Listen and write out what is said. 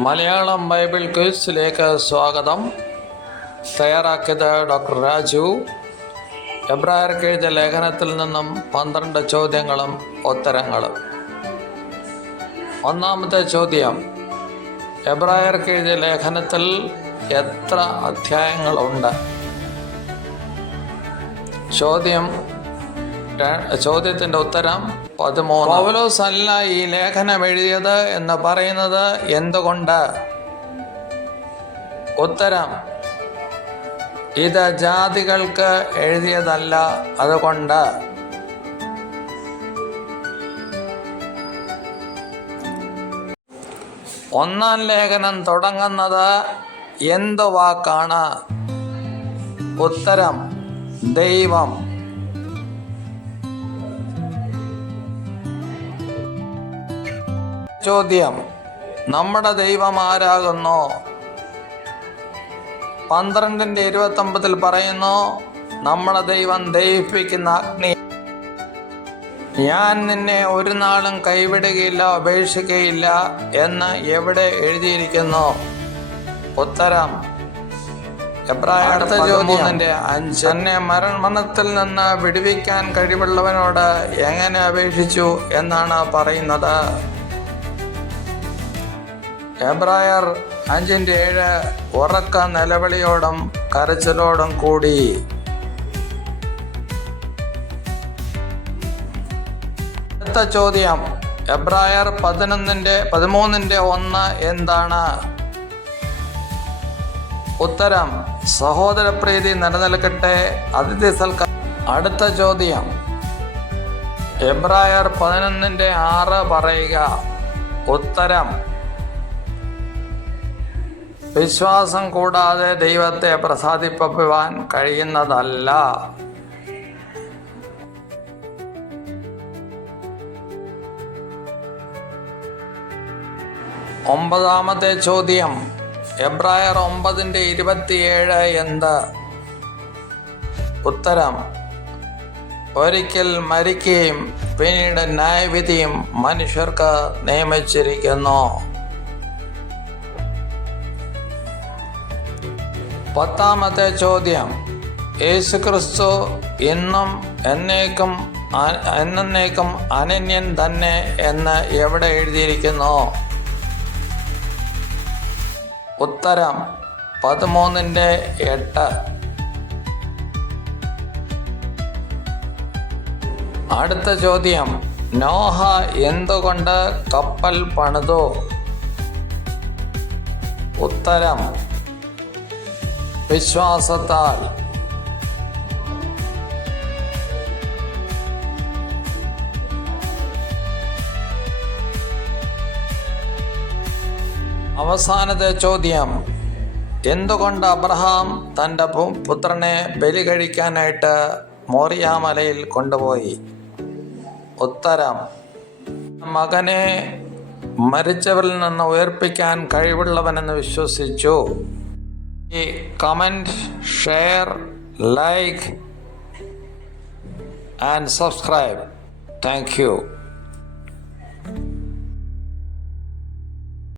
Malayalam Bible ക്വിസിലേക്ക് സ്വാഗതം. തയ്യാറാക്കിയത് doctor Raju. എബ്രായർക്ക് എഴുതിയ ലേഖനത്തിൽ നിന്നും 12 ചോദ്യങ്ങളും ഉത്തരങ്ങളും. ഒന്നാമത്തെ ചോദ്യം: എബ്രായർക്ക് എഴുതിയ ലേഖനത്തിൽ എത്ര അധ്യായങ്ങളുണ്ട്? ചോദ്യത്തിൻ്റെ ഉത്തരം 13. പൗലോസ് അല്ല ഈ ലേഖനം എഴുതിയത് എന്ന് പറയുന്നത് എന്തുകൊണ്ട്? ഉത്തരം: ഇത് ജാതികൾക്ക് എഴുതിയതല്ല, അതുകൊണ്ട്. ഒന്നാം ലേഖനം തുടങ്ങുന്നത് എന്ത് വാക്കാണ്? ഉത്തരം: ദൈവം. ചോദ്യം: നമ്മുടെ ദൈവം ആരാകുന്നു? 12:29 പറയുന്നു, നമ്മുടെ ദൈവം ദഹിപ്പിക്കുന്ന അഗ്നി. ഞാൻ നിന്നെ ഒരു നാളും കൈവിടുകയില്ല, ഉപേക്ഷിക്കുകയില്ല എന്ന് എവിടെ എഴുതിയിരിക്കുന്നു? ഉത്തരം: എബ്രായർ 13:5. തന്നെ മരണത്തിൽ നിന്ന് വിടുവിക്കാൻ കഴിവുള്ളവനോട് എങ്ങനെ അപേക്ഷിച്ചു എന്നാണ് പറയുന്നത്? എബ്രായർ 5:7 ഉറക്ക നിലവിളിയോടും കരച്ചിലോടും കൂടി. അടുത്ത ചോദ്യം: എബ്രായർ 13:1 എന്താണ്? ഉത്തരം: സഹോദരപ്രീതി നിലനിൽക്കട്ടെ, അതിഥി സൽക്കാരം. അടുത്ത ചോദ്യം: എബ്രായർ 11:6 പറയുക. ഉത്തരം: വിശ്വാസം കൂടാതെ ദൈവത്തെ പ്രസാദിപ്പിക്കുവാൻ കഴിയുന്നതല്ല. ഒമ്പതാമത്തെ ചോദ്യം: എബ്രായർ 9:27 എന്ത്? ഉത്തരം: ഒരിക്കൽ മരിക്കുകയും പിന്നീട് ന്യായവിധിയും മനുഷ്യർക്ക് നിയമിച്ചിരിക്കുന്നു. 10ാമത്തെ ചോദ്യം: യേശുക്രിസ്തു ഇന്നും എന്നേക്കും അനന്യൻ തന്നെ എന്ന് എവിടെ എഴുതിയിരിക്കുന്നു? ഉത്തരം: 13:8. അടുത്ത ചോദ്യം: നോഹ എന്തുകൊണ്ട് കപ്പൽ പണിതു? ഉത്തരം: വിശ്വാസത്താൽ. അവസാനത്തെ ചോദ്യം: എന്തുകൊണ്ട് അബ്രഹാം തൻ്റെ പുത്രനെ ബലി കഴിക്കാനായിട്ട് മോറിയാമലയിൽ കൊണ്ടുപോയി? ഉത്തരം: മകനെ മരിച്ചവരിൽ നിന്ന് ഉയർപ്പിക്കാൻ കഴിവുള്ളവനെന്ന് വിശ്വസിച്ചു. Comment, share, like and subscribe. Thank you.